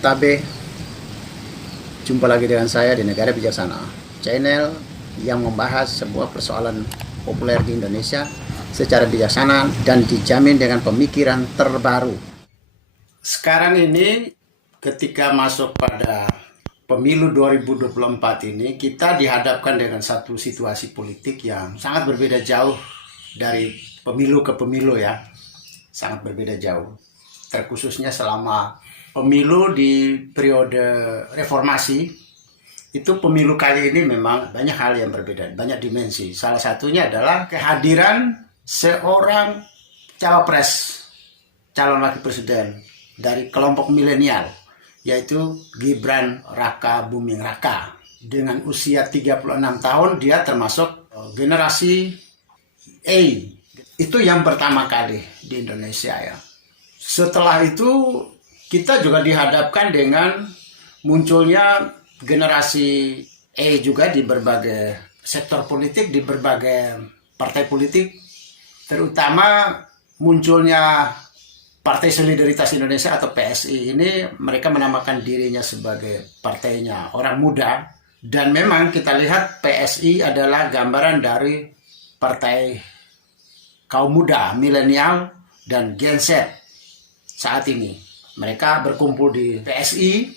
Tabe, jumpa lagi dengan saya di Negara Bijaksana, channel yang membahas sebuah persoalan populer di Indonesia secara bijaksana dan dijamin dengan pemikiran terbaru. Sekarang ini ketika masuk pada pemilu 2024 ini, kita dihadapkan dengan satu situasi politik yang sangat berbeda jauh dari pemilu ke pemilu ya. Sangat berbeda jauh. Terkhususnya selama pemilu di periode reformasi, itu pemilu kali ini memang banyak hal yang berbeda, banyak dimensi. Salah satunya adalah kehadiran seorang cawapres, calon wakil presiden dari kelompok milenial, yaitu Gibran Raka Buming Raka. Dengan usia 36 tahun, dia termasuk generasi A. Itu yang pertama kali di Indonesia ya. Setelah itu kita juga dihadapkan dengan munculnya generasi E juga di berbagai sektor politik, di berbagai partai politik, terutama munculnya Partai Solidaritas Indonesia atau PSI ini. Mereka menamakan dirinya sebagai partainya orang muda, dan memang kita lihat PSI adalah gambaran dari partai kaum muda, milenial, dan Gen Z saat ini. Mereka berkumpul di PSI,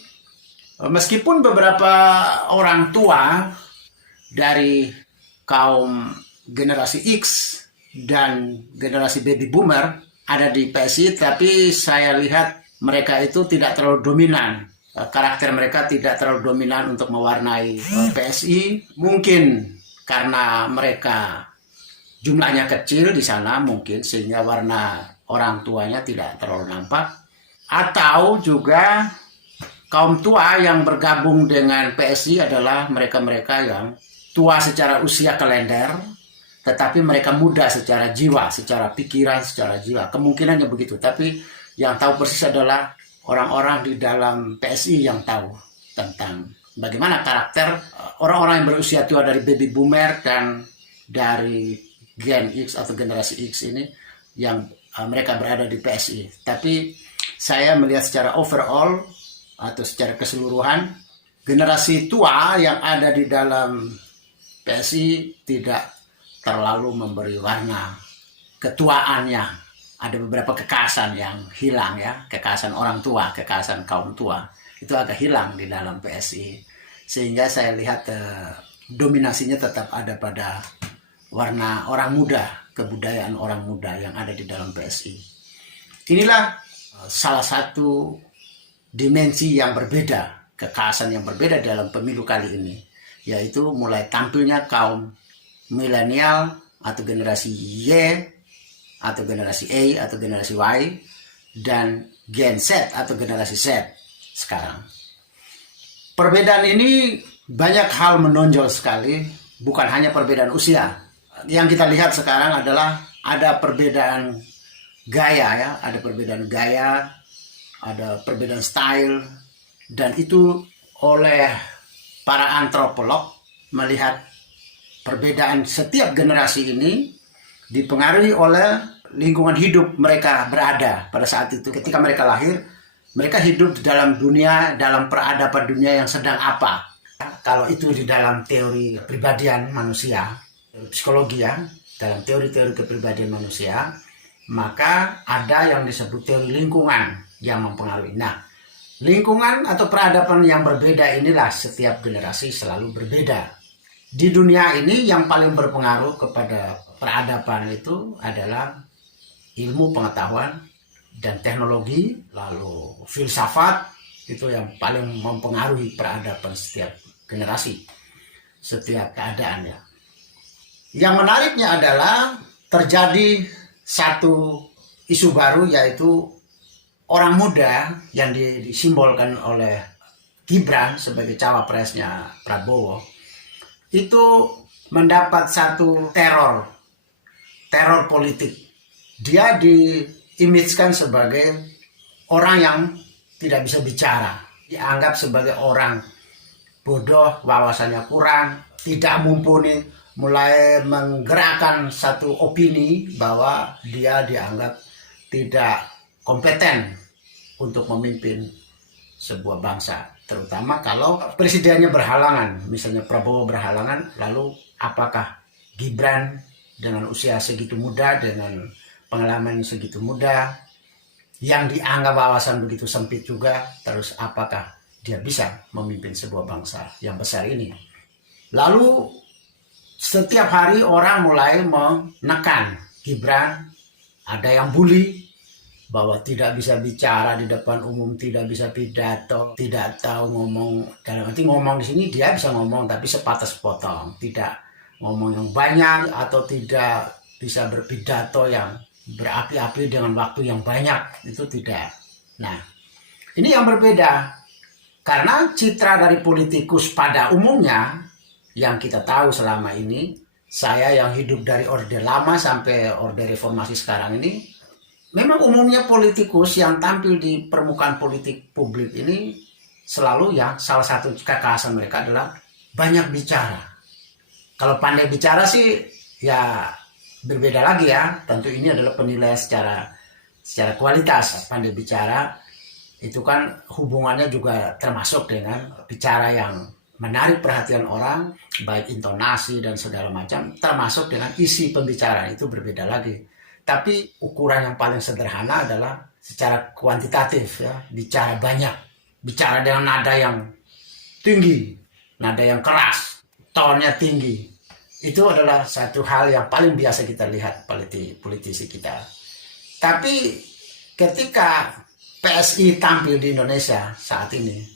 meskipun beberapa orang tua dari kaum generasi X dan generasi baby boomer ada di PSI, tapi saya lihat mereka itu tidak terlalu dominan. Karakter mereka tidak terlalu dominan untuk mewarnai PSI. Mungkin karena mereka jumlahnya kecil di sana, mungkin sehingga warna orang tuanya tidak terlalu nampak. Atau juga kaum tua yang bergabung dengan PSI adalah mereka-mereka yang tua secara usia kalender, tetapi mereka muda secara jiwa, secara pikiran, secara jiwa. Kemungkinannya begitu. Tapi yang tahu persis adalah orang-orang di dalam PSI yang tahu tentang bagaimana karakter orang-orang yang berusia tua dari baby boomer dan dari Gen X atau generasi X ini, yang mereka berada di PSI. Tapi saya melihat secara overall atau secara keseluruhan, generasi tua yang ada di dalam PSI tidak terlalu memberi warna ketuaannya. Ada beberapa kekhasan yang hilang ya, kekhasan orang tua, kekhasan kaum tua itu agak hilang di dalam PSI, sehingga saya lihat dominasinya tetap ada pada warna orang muda, kebudayaan orang muda yang ada di dalam PSI. Inilah salah satu dimensi yang berbeda, kekhasan yang berbeda dalam pemilu kali ini, yaitu mulai tampilnya kaum milenial atau generasi Y atau generasi A atau generasi Y, dan Gen Z atau generasi Z sekarang. Perbedaan ini banyak hal menonjol sekali, bukan hanya perbedaan usia. Yang kita lihat sekarang adalah ada perbedaan gaya ya, ada perbedaan gaya, ada perbedaan style, dan itu oleh para antropolog melihat perbedaan setiap generasi ini dipengaruhi oleh lingkungan hidup mereka berada pada saat itu. Ketika mereka lahir, mereka hidup di dalam dunia, dalam peradaban dunia yang sedang apa. Kalau itu di dalam teori kepribadian manusia, psikologi ya, dalam teori-teori kepribadian manusia, maka ada yang disebut teori lingkungan yang mempengaruhi. Nah, lingkungan atau peradaban yang berbeda inilah setiap generasi selalu berbeda. Di dunia ini yang paling berpengaruh kepada peradaban itu adalah ilmu pengetahuan dan teknologi, lalu filsafat, itu yang paling mempengaruhi peradaban setiap generasi, setiap keadaannya. Yang menariknya adalah terjadi satu isu baru, yaitu orang muda yang disimbolkan oleh Gibran sebagai cawapresnya Prabowo, itu mendapat satu teror politik. Dia diimajinkan sebagai orang yang tidak bisa bicara, dianggap sebagai orang bodoh, wawasannya kurang, tidak mumpuni, mulai menggerakkan satu opini bahwa dia dianggap tidak kompeten untuk memimpin sebuah bangsa. Terutama kalau presidennya berhalangan, misalnya Prabowo berhalangan, lalu apakah Gibran dengan usia segitu muda, dengan pengalaman segitu muda, yang dianggap wawasan begitu sempit juga, terus apakah dia bisa memimpin sebuah bangsa yang besar ini? Lalu setiap hari orang mulai menekan Gibran, ada yang bully bahwa tidak bisa bicara di depan umum, tidak bisa pidato, tidak tahu ngomong. Dalam arti ngomong di sini dia bisa ngomong tapi sepatah sepotong, tidak ngomong yang banyak atau tidak bisa berpidato yang berapi-api dengan waktu yang banyak, itu tidak. Nah, ini yang berbeda karena citra dari politikus pada umumnya yang kita tahu selama ini, saya yang hidup dari Orde Lama sampai Orde Reformasi sekarang ini, memang umumnya politikus yang tampil di permukaan politik publik ini selalu ya salah satu kekhasan mereka adalah banyak bicara. Kalau pandai bicara sih ya berbeda lagi ya. Tentu ini adalah penilaian secara kualitas. Pandai bicara itu kan hubungannya juga termasuk dengan bicara yang menarik perhatian orang, baik intonasi dan segala macam, termasuk dengan isi pembicaraan, itu berbeda lagi. Tapi ukuran yang paling sederhana adalah secara kuantitatif ya, bicara banyak, bicara dengan nada yang tinggi, nada yang keras, tone-nya tinggi. Itu adalah satu hal yang paling biasa kita lihat politisi kita. Tapi ketika PSI tampil di Indonesia saat ini,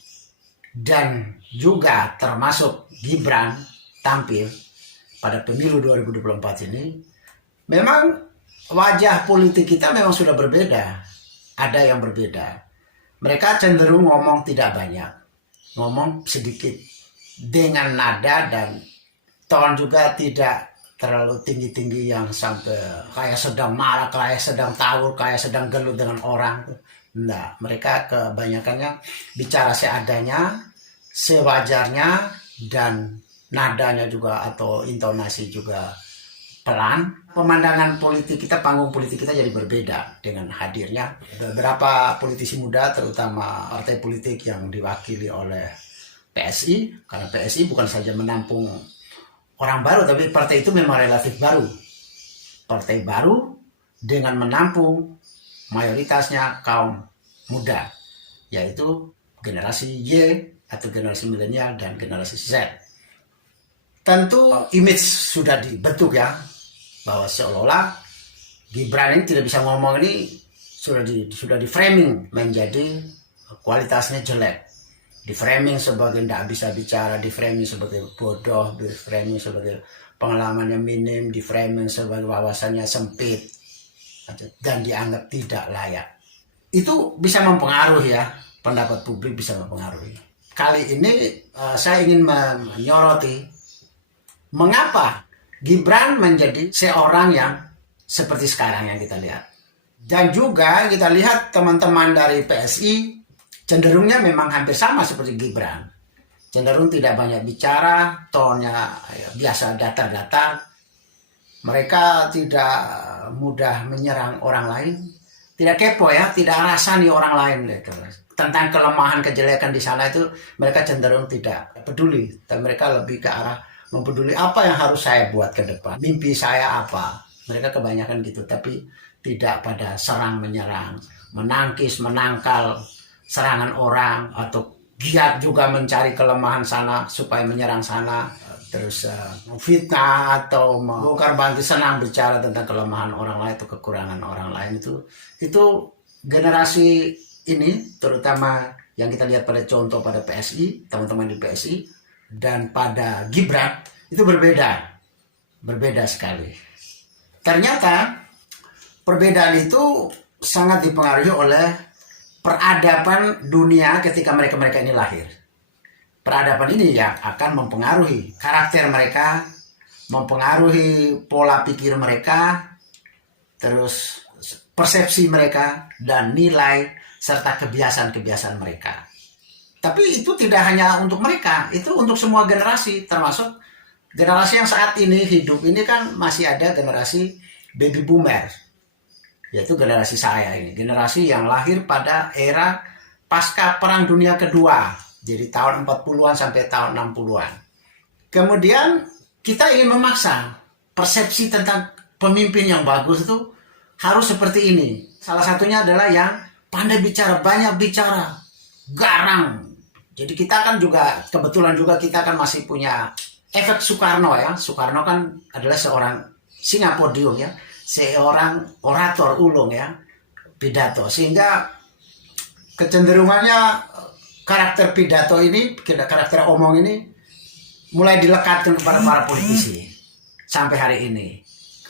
dan juga termasuk Gibran tampil pada pemilu 2024 ini, memang wajah politik kita memang sudah berbeda. Ada yang berbeda. Mereka cenderung ngomong tidak banyak, ngomong sedikit, dengan nada dan tone juga tidak terlalu tinggi-tinggi yang sampai kayak sedang marah, kayak sedang tawur, kayak sedang gelut dengan orang. Nah, mereka kebanyakannya bicara seadanya, sewajarnya, dan nadanya juga atau intonasi juga pelan. Pemandangan politik kita, panggung politik kita jadi berbeda dengan hadirnya beberapa politisi muda, terutama partai politik yang diwakili oleh PSI. Karena PSI bukan saja menampung orang baru, tapi partai itu memang relatif baru. Partai baru dengan menampung mayoritasnya kaum muda, yaitu generasi Y atau generasi milenial dan generasi Z. Tentu image sudah dibentuk ya, bahwa seolah-olah Gibran ini tidak bisa ngomong, ini sudah di framing menjadi kualitasnya jelek, di framing sebagai tidak bisa bicara, di framing sebagai bodoh, di framing sebagai pengalamannya minim, di framing sebagai wawasannya sempit, dan dianggap tidak layak. Itu bisa mempengaruhi ya, pendapat publik bisa mempengaruhi. Kali ini saya ingin menyoroti mengapa Gibran menjadi seorang yang seperti sekarang yang kita lihat. Dan juga kita lihat teman-teman dari PSI cenderungnya memang hampir sama seperti Gibran. Cenderung tidak banyak bicara, tone-nya biasa datar-datar. Mereka tidak mudah menyerang orang lain, tidak kepo ya, tidak rasani orang lain gitu. Tentang kelemahan, kejelekan di sana itu mereka cenderung tidak peduli, dan mereka lebih ke arah mempeduli apa yang harus saya buat ke depan, mimpi saya apa. Mereka kebanyakan gitu, tapi tidak pada serang menyerang, menangkis, menangkal serangan orang, atau giat juga mencari kelemahan sana supaya menyerang sana. Terus fitnah atau membongkar bantu, senang bicara tentang kelemahan orang lain atau kekurangan orang lain. Itu generasi ini, terutama yang kita lihat pada contoh pada PSI, teman-teman di PSI, dan pada Gibran, itu berbeda sekali. Ternyata perbedaan itu sangat dipengaruhi oleh peradaban dunia ketika mereka ini lahir. Peradaban ini yang akan mempengaruhi karakter mereka, mempengaruhi pola pikir mereka, terus persepsi mereka, dan nilai serta kebiasaan-kebiasaan mereka. Tapi itu tidak hanya untuk mereka, itu untuk semua generasi, termasuk generasi yang saat ini hidup ini kan masih ada generasi baby boomer, yaitu generasi saya ini, generasi yang lahir pada era pasca Perang Dunia Kedua, jadi tahun 40-an sampai tahun 60-an. Kemudian kita ingin memaksa persepsi tentang pemimpin yang bagus itu harus seperti ini. Salah satunya adalah yang pandai bicara, banyak bicara, garang. Jadi kita kan juga, kebetulan juga kita kan masih punya efek Soekarno ya. Soekarno kan adalah seorang singa podium ya, seorang orator ulung ya, pidato. Sehingga kecenderungannya karakter pidato ini, karakter omong ini mulai dilekatkan kepada para politisi sampai hari ini.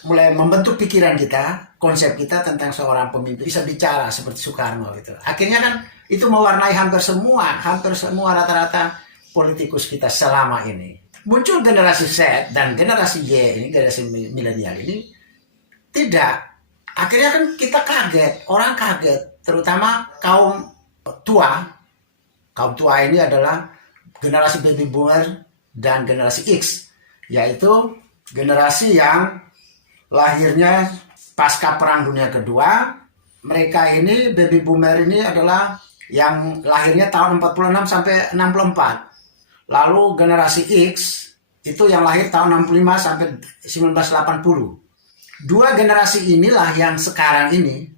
Mulai membentuk pikiran kita, konsep kita tentang seorang pemimpin bisa bicara seperti Soekarno gitu. Akhirnya kan itu mewarnai hampir semua rata-rata politikus kita selama ini. Muncul generasi Z dan generasi Y ini, generasi milenial ini tidak. Akhirnya kan kita kaget, orang kaget, terutama kaum tua. Kaum tua ini adalah generasi baby boomer dan generasi X, yaitu generasi yang lahirnya pasca Perang Dunia Kedua. Mereka ini baby boomer ini adalah yang lahirnya tahun 46 sampai 64. Lalu generasi X itu yang lahir tahun 65 sampai 1980. Dua generasi inilah yang sekarang ini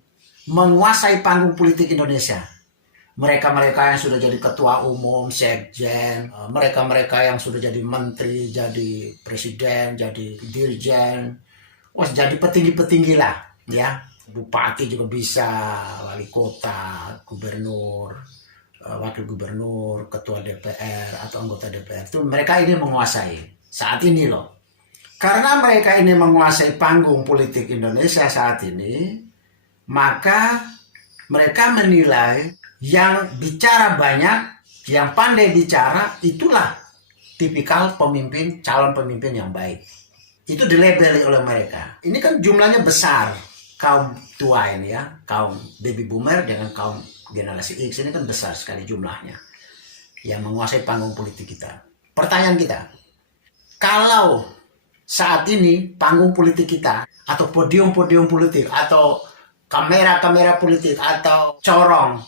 menguasai panggung politik Indonesia. Mereka-mereka yang sudah jadi ketua umum, sekjen, mereka-mereka yang sudah jadi menteri, jadi presiden, jadi dirjen, jadi petinggi-petinggi lah, ya. Bupati juga bisa, wali kota, gubernur, wakil gubernur, ketua DPR atau anggota DPR. Itu mereka ini menguasai saat ini loh. Karena mereka ini menguasai panggung politik Indonesia saat ini, maka mereka menilai yang bicara banyak, yang pandai bicara, itulah tipikal pemimpin, calon pemimpin yang baik. Itu dilabeli oleh mereka. Ini kan jumlahnya besar, kaum tua ini ya, kaum baby boomer dengan kaum generasi X ini kan besar sekali jumlahnya yang menguasai panggung politik kita. Pertanyaan kita, kalau saat ini panggung politik kita atau podium-podium politik atau kamera-kamera politik atau corong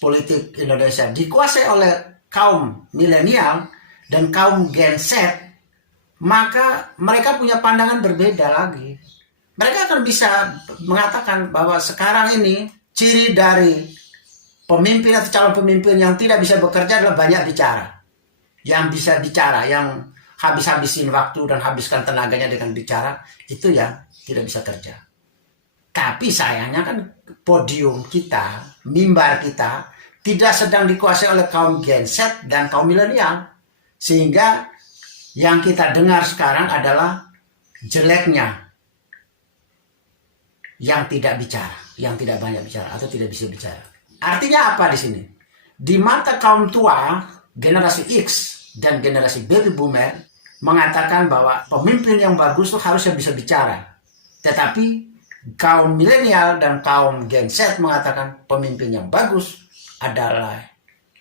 politik Indonesia dikuasai oleh kaum milenial dan kaum Gen Z, maka mereka punya pandangan berbeda lagi. Mereka akan bisa mengatakan bahwa sekarang ini ciri dari pemimpin atau calon pemimpin yang tidak bisa bekerja adalah banyak bicara. Yang bisa bicara, yang habis-habisin waktu dan habiskan tenaganya dengan bicara, itu yang tidak bisa kerja. Tapi sayangnya kan podium kita, mimbar kita, tidak sedang dikuasai oleh kaum Gen Z dan kaum milenial. Sehingga yang kita dengar sekarang adalah jeleknya yang tidak bicara, yang tidak banyak bicara atau tidak bisa bicara. Artinya apa di sini? Di mata kaum tua, generasi X dan generasi baby boomer mengatakan bahwa pemimpin yang bagus itu harusnya bisa bicara. Tetapi kaum milenial dan kaum Gen Z mengatakan pemimpin yang bagus adalah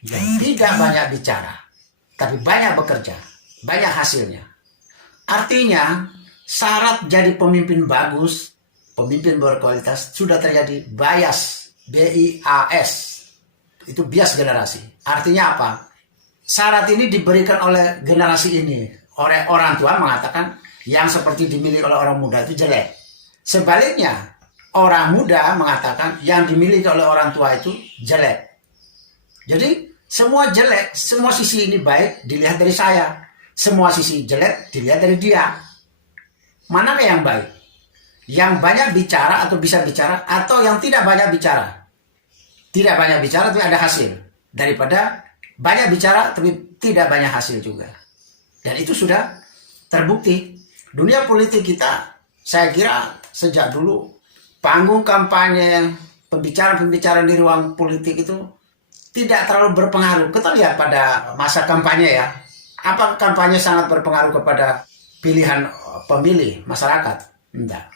yang tidak banyak bicara, tapi banyak bekerja, banyak hasilnya. Artinya syarat jadi pemimpin bagus, pemimpin berkualitas, sudah terjadi bias, BIAS. Itu bias generasi. Artinya apa? Syarat ini diberikan oleh generasi ini. Orang tua mengatakan yang seperti dimiliki oleh orang muda itu jelek. Sebaliknya, orang muda mengatakan yang dimiliki oleh orang tua itu jelek. Jadi semua jelek, semua sisi ini baik dilihat dari saya. Semua sisi jelek dilihat dari dia. Manakah yang baik? Yang banyak bicara atau bisa bicara, atau yang tidak banyak bicara? Tidak banyak bicara tapi ada hasil, daripada banyak bicara tapi tidak banyak hasil juga. Dan itu sudah terbukti. Dunia politik kita, saya kira sejak dulu panggung kampanye, pembicaraan-pembicaraan di ruang politik itu tidak terlalu berpengaruh. Kita lihat pada masa kampanye ya, apa kampanye sangat berpengaruh kepada pilihan pemilih masyarakat? Enggak.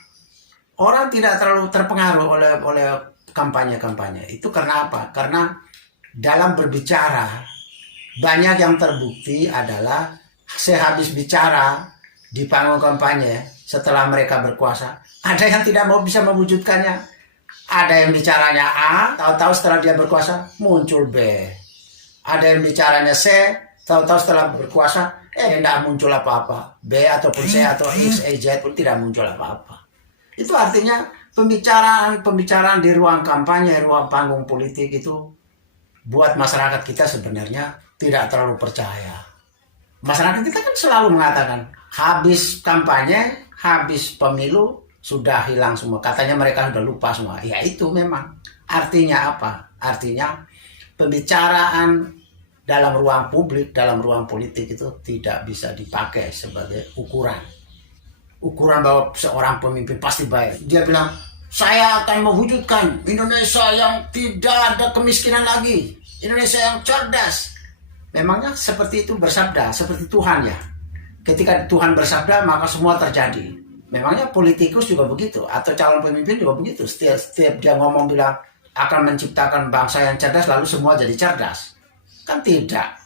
Orang tidak terlalu terpengaruh oleh kampanye-kampanye. Itu karena apa? Karena dalam berbicara, banyak yang terbukti adalah sehabis bicara di panggung kampanye, setelah mereka berkuasa, ada yang tidak mau bisa mewujudkannya. Ada yang bicaranya A, tahu-tahu setelah dia berkuasa muncul B. Ada yang bicaranya C, tahu-tahu setelah berkuasa tidak muncul apa-apa. B ataupun C atau X, Y, Z pun tidak muncul apa-apa. Itu artinya pembicaraan di ruang kampanye, ruang panggung politik itu buat masyarakat kita sebenarnya tidak terlalu percaya. Masyarakat kita kan selalu mengatakan habis kampanye, habis pemilu sudah hilang semua. Katanya mereka sudah lupa semua. Ya itu memang. Artinya apa? Artinya pembicaraan dalam ruang publik, dalam ruang politik itu tidak bisa dipakai sebagai ukuran. Ukuran bahwa seorang pemimpin pasti baik. Dia bilang, saya akan mewujudkan Indonesia yang tidak ada kemiskinan lagi. Indonesia yang cerdas. Memangnya seperti itu bersabda, seperti Tuhan ya. Ketika Tuhan bersabda, maka semua terjadi. Memangnya politikus juga begitu, atau calon pemimpin juga begitu. Setiap dia ngomong bilang akan menciptakan bangsa yang cerdas, lalu semua jadi cerdas. Kan tidak.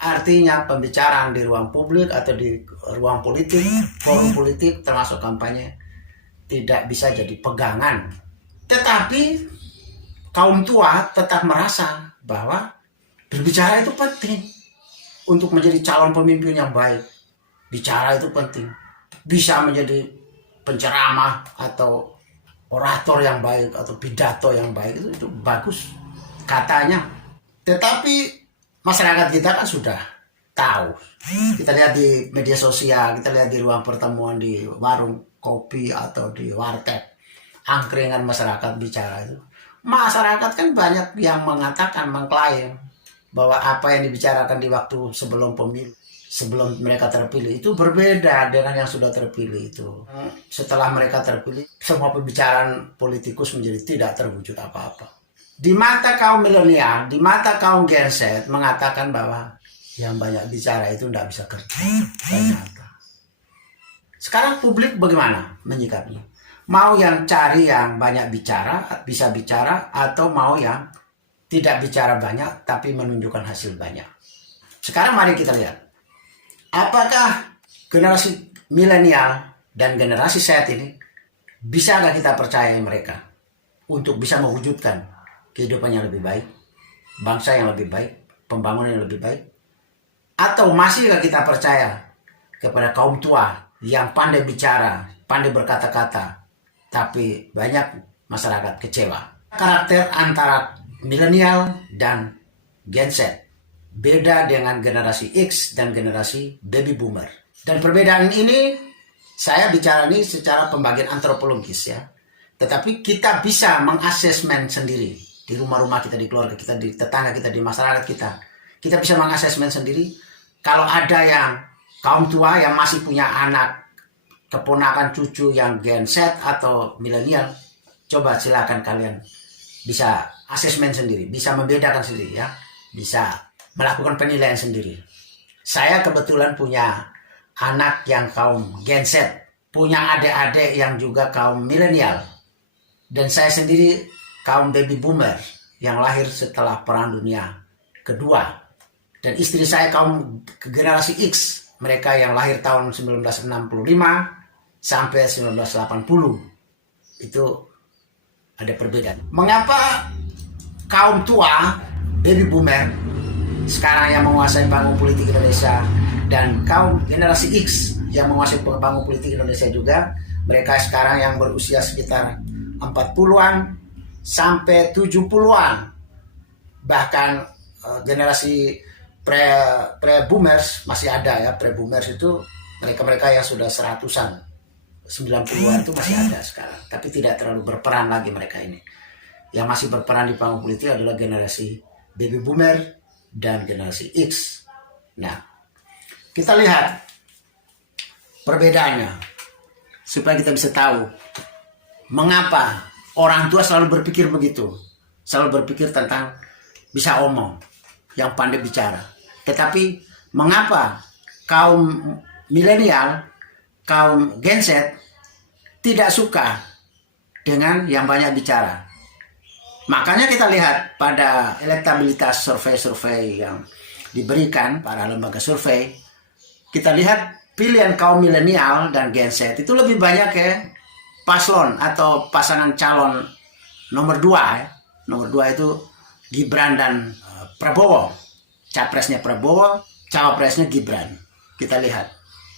Artinya pembicaraan di ruang publik atau di ruang politik, forum politik termasuk kampanye, tidak bisa jadi pegangan. Tetapi kaum tua tetap merasa bahwa berbicara itu penting untuk menjadi calon pemimpin yang baik. Bicara itu penting. Bisa menjadi penceramah atau orator yang baik atau pidato yang baik itu bagus katanya. Tetapi masyarakat kita kan sudah tahu. Kita lihat di media sosial, kita lihat di ruang pertemuan di warung kopi atau di warteg, angkringan masyarakat bicara itu. Masyarakat kan banyak yang mengatakan, mengklaim bahwa apa yang dibicarakan di waktu sebelum pemilu, sebelum mereka terpilih itu berbeda dengan yang sudah terpilih itu. Setelah mereka terpilih, semua pembicaraan politikus menjadi tidak terwujud apa-apa. Di mata kaum milenial, di mata kaum Gen Z mengatakan bahwa yang banyak bicara itu tidak bisa kerja. Ternyata. Sekarang publik bagaimana menyikapinya? Mau yang cari yang banyak bicara, bisa bicara, atau mau yang tidak bicara banyak tapi menunjukkan hasil banyak. Sekarang mari kita lihat. Apakah generasi milenial dan generasi saat ini bisakah kita percaya mereka untuk bisa mewujudkan kehidupan yang lebih baik, bangsa yang lebih baik, pembangunan yang lebih baik? Atau masihkah kita percaya kepada kaum tua yang pandai bicara, pandai berkata-kata, tapi banyak masyarakat kecewa? Karakter antara milenial dan Gen Z beda dengan generasi X dan generasi baby boomer. Dan perbedaan ini saya bicara ini secara pembagian antropologis ya. Tetapi kita bisa mengasesmen sendiri di rumah-rumah kita, di keluarga kita, di tetangga kita, di masyarakat kita. Kita bisa mengasesmen sendiri kalau ada yang kaum tua yang masih punya anak, keponakan cucu yang Gen Z atau milenial, coba silakan kalian bisa asesmen sendiri, bisa membedakan sendiri ya, bisa melakukan penilaian sendiri. Saya kebetulan punya anak yang kaum Gen Z, punya adik-adik yang juga kaum milenial, dan saya sendiri kaum baby boomer yang lahir setelah Perang Dunia Kedua, dan istri saya kaum generasi X, mereka yang lahir tahun 1965 sampai 1980. Itu ada perbedaan. Mengapa kaum tua baby boomer sekarang yang menguasai panggung politik Indonesia dan kaum generasi X yang menguasai panggung politik Indonesia juga, mereka sekarang yang berusia sekitar 40-an sampai 70-an, bahkan generasi pre-boomers masih ada ya. Pre-boomers itu mereka-mereka yang sudah 100-an, 90-an itu masih ada sekarang, tapi tidak terlalu berperan lagi mereka ini. Yang masih berperan di panggung politik adalah generasi baby boomer dan generasi X. Nah, kita lihat perbedaannya supaya kita bisa tahu mengapa orang tua selalu berpikir begitu, selalu berpikir tentang bisa omong, yang pandai bicara. Tetapi mengapa kaum milenial, kaum Gen Z tidak suka dengan yang banyak bicara? Makanya kita lihat pada elektabilitas survei-survei yang diberikan para lembaga survei, kita lihat pilihan kaum milenial dan Gen Z itu lebih banyak ya paslon atau pasangan calon nomor 2 ya. Nomor 2 itu Gibran dan Prabowo. Capresnya Prabowo, cawapresnya Gibran. Kita lihat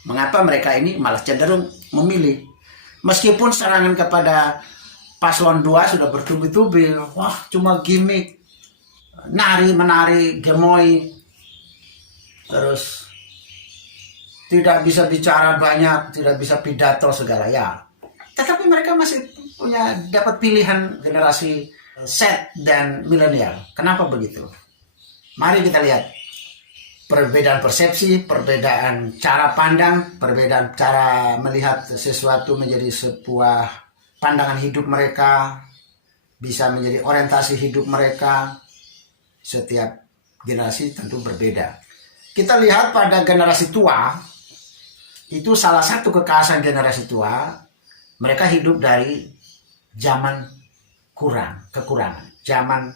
mengapa mereka ini malah cenderung memilih. Meskipun serangan kepada paslon 2 sudah bertubi-tubi, wah cuma gimmick, menari, gemoy, terus tidak bisa bicara banyak, tidak bisa pidato segala ya. Tetapi mereka masih punya dapat pilihan generasi Z dan milenial. Kenapa begitu? Mari kita lihat perbedaan persepsi, perbedaan cara pandang, perbedaan cara melihat sesuatu menjadi sebuah pandangan hidup mereka, bisa menjadi orientasi hidup mereka. Setiap generasi tentu berbeda. Kita lihat pada generasi tua, itu salah satu kekhasan generasi tua, mereka hidup dari zaman kekurangan, zaman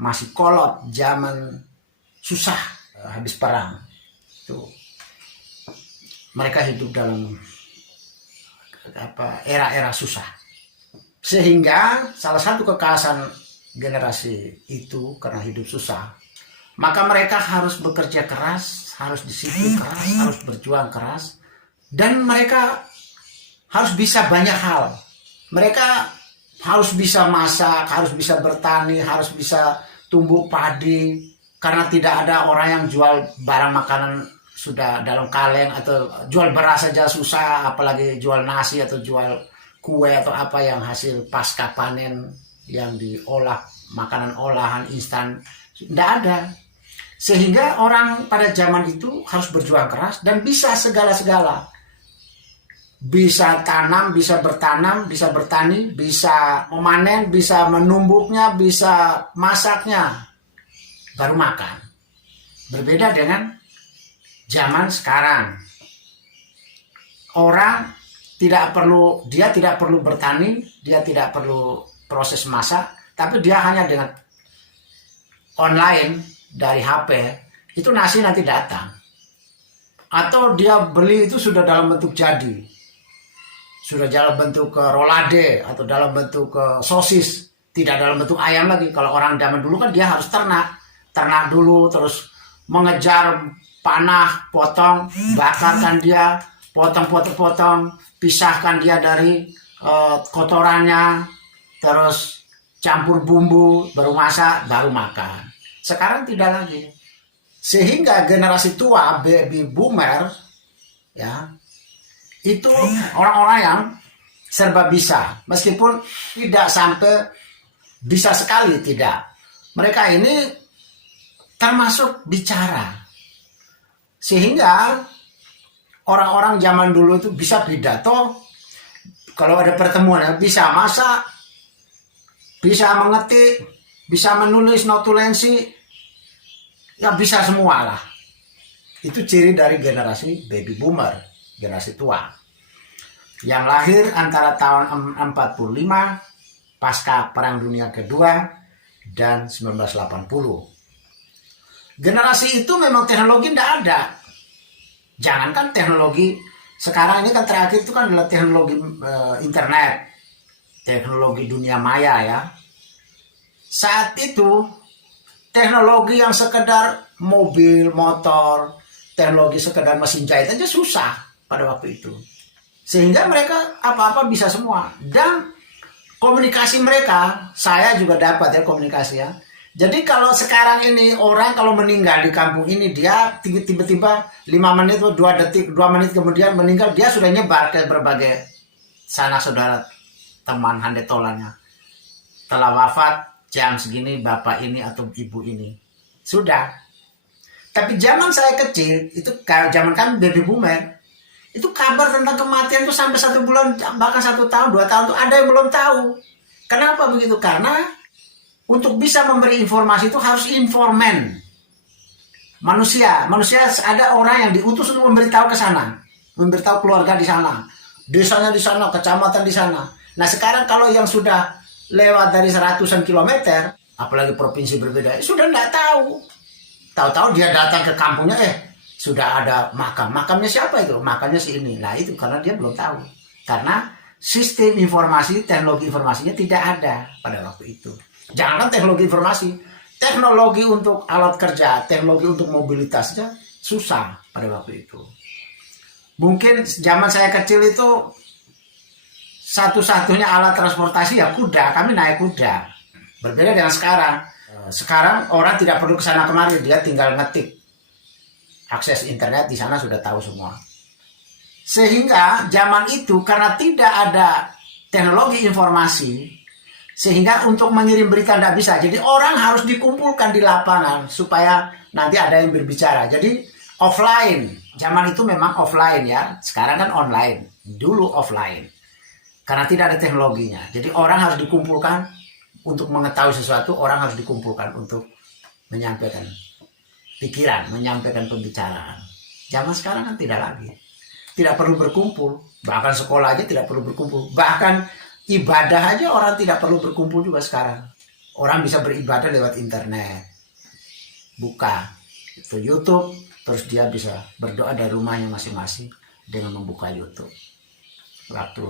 masih kolot, zaman susah, habis perang. Tuh. Mereka hidup dalam era-era susah. Sehingga salah satu kekhasan generasi itu karena hidup susah, maka mereka harus bekerja keras, harus disiplin keras, harus berjuang keras, dan mereka harus bisa banyak hal. Mereka harus bisa masak, harus bisa bertani, harus bisa tumbuh padi, karena tidak ada orang yang jual barang makanan sudah dalam kaleng, atau jual beras saja susah, apalagi jual nasi atau jual kue atau apa yang hasil pasca panen yang diolah, makanan olahan instan, tidak ada. Sehingga orang pada zaman itu harus berjuang keras dan bisa segala-segala. Bisa tanam, bisa bertanam, bisa bertani, bisa memanen, bisa menumbuknya, bisa masaknya, baru makan. Berbeda dengan zaman sekarang. Orang dia tidak perlu bertani, dia tidak perlu proses masak, tapi dia hanya dengan online dari HP, itu nasi nanti datang. Atau dia beli itu sudah dalam bentuk jadi. Sudah dalam bentuk rolade atau dalam bentuk sosis, tidak dalam bentuk ayam lagi. Kalau orang zaman dulu kan dia harus ternak dulu, terus mengejar panah, potong, bakarkan dia, potong, pisahkan dia dari kotorannya, terus campur bumbu, baru masak, baru makan. Sekarang tidak lagi. Sehingga generasi tua, baby boomer, ya, itu orang-orang yang serba bisa, meskipun tidak sampai bisa sekali, tidak. Mereka ini termasuk bicara. Sehingga orang-orang zaman dulu itu bisa pidato, kalau ada pertemuan bisa masak, bisa mengetik, bisa menulis notulensi, ya bisa semua lah. Itu ciri dari generasi baby boomer, generasi tua, yang lahir antara tahun 45 pasca Perang Dunia Kedua dan 1980. Generasi itu memang teknologi tidak ada. Jangankan teknologi sekarang ini kan, terakhir itu kan adalah teknologi internet, teknologi dunia maya ya. Saat itu teknologi yang sekedar mobil, motor, teknologi sekedar mesin jahit aja susah pada waktu itu. Sehingga mereka apa-apa bisa semua. Dan komunikasi mereka, saya juga dapat ya komunikasi ya. Jadi kalau sekarang ini orang kalau meninggal di kampung ini, dia tiba-tiba 5 menit atau 2 menit kemudian meninggal, dia sudah nyebar ke berbagai sanak saudara, teman handetolannya. Telah wafat jam segini bapak ini atau ibu ini. Sudah. Tapi zaman saya kecil, itu zaman kami baby boomer, itu kabar tentang kematian itu sampai 1 bulan, bahkan 1 tahun, 2 tahun itu ada yang belum tahu. Kenapa begitu? Karena untuk bisa memberi informasi itu harus informan. Manusia ada orang yang diutus untuk memberitahu ke sana, memberitahu keluarga di sana, desanya di sana, kecamatan di sana. Nah sekarang kalau yang sudah lewat dari 100-an kilometer, apalagi provinsi berbeda, sudah tidak tahu. Tahu-tahu dia datang ke kampungnya, sudah ada makam. Makamnya siapa itu? Makamnya si ini. Nah itu karena dia belum tahu. Karena sistem informasi, teknologi informasinya tidak ada pada waktu itu. Jangankan teknologi informasi, teknologi untuk alat kerja, teknologi untuk mobilitasnya susah pada waktu itu. Mungkin zaman saya kecil itu satu-satunya alat transportasi ya kuda, kami naik kuda. Berbeda dengan sekarang. Sekarang orang tidak perlu kesana kemari, dia tinggal ngetik. Akses internet di sana sudah tahu semua. Sehingga zaman itu karena tidak ada teknologi informasi, sehingga untuk mengirim berita tidak bisa. Jadi orang harus dikumpulkan di lapangan supaya nanti ada yang berbicara. Jadi offline. Zaman itu memang offline ya. Sekarang kan online. Dulu offline. Karena tidak ada teknologinya. Jadi orang harus dikumpulkan untuk mengetahui sesuatu. Orang harus dikumpulkan untuk menyampaikan pikiran, menyampaikan pembicaraan. Zaman sekarang kan tidak lagi. Tidak perlu berkumpul. Bahkan sekolah aja tidak perlu berkumpul. Bahkan ibadah aja orang tidak perlu berkumpul juga sekarang. Orang bisa beribadah lewat internet. Buka itu YouTube, terus dia bisa berdoa dari rumahnya masing-masing dengan membuka YouTube. Waktu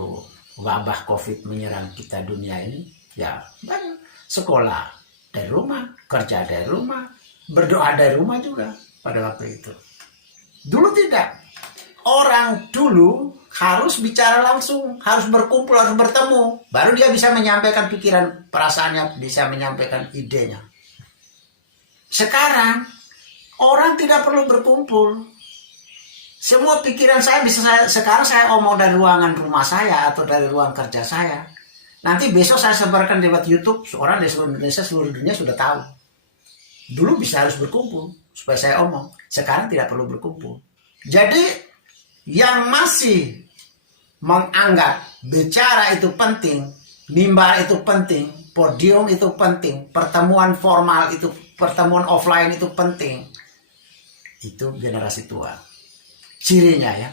wabah COVID menyerang kita dunia ini, ya banyak sekolah dari rumah, kerja dari rumah, berdoa dari rumah juga pada waktu itu. Dulu tidak. Orang dulu harus bicara langsung, harus berkumpul, harus bertemu. Baru dia bisa menyampaikan pikiran, perasaannya, bisa menyampaikan idenya. Sekarang, orang tidak perlu berkumpul. Semua pikiran saya bisa sekarang saya omong dari ruangan rumah saya atau dari ruang kerja saya. Nanti besok saya sebarkan lewat YouTube, orang di seluruh Indonesia, seluruh dunia sudah tahu. Dulu bisa harus berkumpul supaya saya omong. Sekarang tidak perlu berkumpul. Jadi yang masih menganggap bicara itu penting, mimbar itu penting, podium itu penting, pertemuan formal itu, pertemuan offline itu penting, itu generasi tua. Cirinya ya,